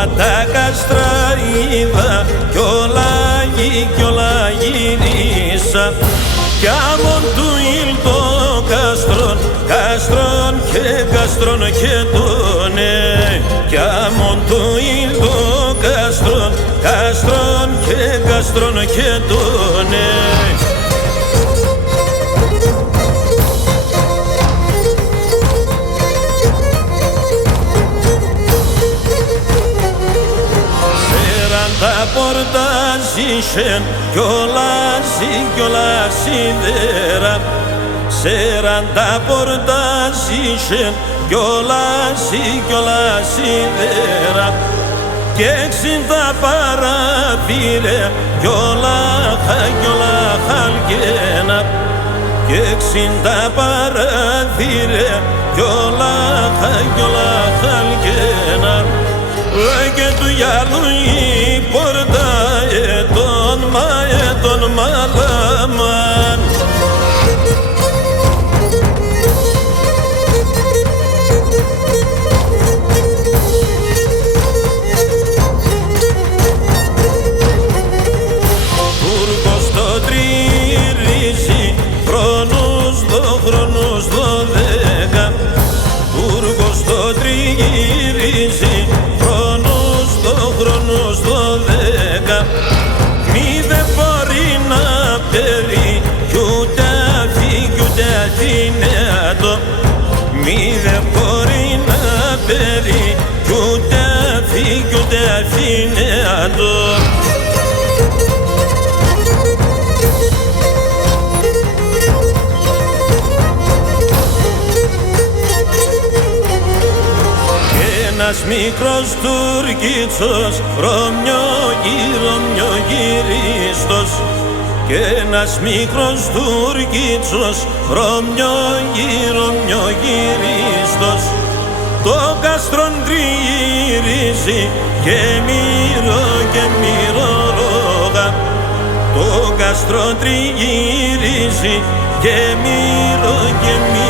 όλα τα κάστρα είδα κι όλα γυρίσα κι άμμον του ήλ το κάστρον, κάστρον και τόνε κι άμμον του ήλ το κάστρον, κάστρον και τόνε. Τα πορτάζισεν κι όλα σίδερα σέραν τα πορτάζισεν κι όλα σίδερα κι 60 παραθύρια κι όλα χαλκένα κι 60 παραθύρια κι όλα χαλκένα και του γυαλού η πόρτα ετών μαλάμαν. Τούρκος το τριγυρίζει χρόνους 12. Τούρκος το τριγυρίζει χρόνους 12. Μη δε μπορεί να παίρνει κι ούτε αφήνετο. Μη δε μπορεί να παίρνει κι ούτε αφήνετο. Ένας μικρός Τουρκίτσος ρωμιογυρίστος κι ένας μικρός Τουρκίτσος ρωμιογυρίστος το κάστρον τριγυρίζει και μυρολόγα το κάστρον τριγυρίζει και μυρολόγα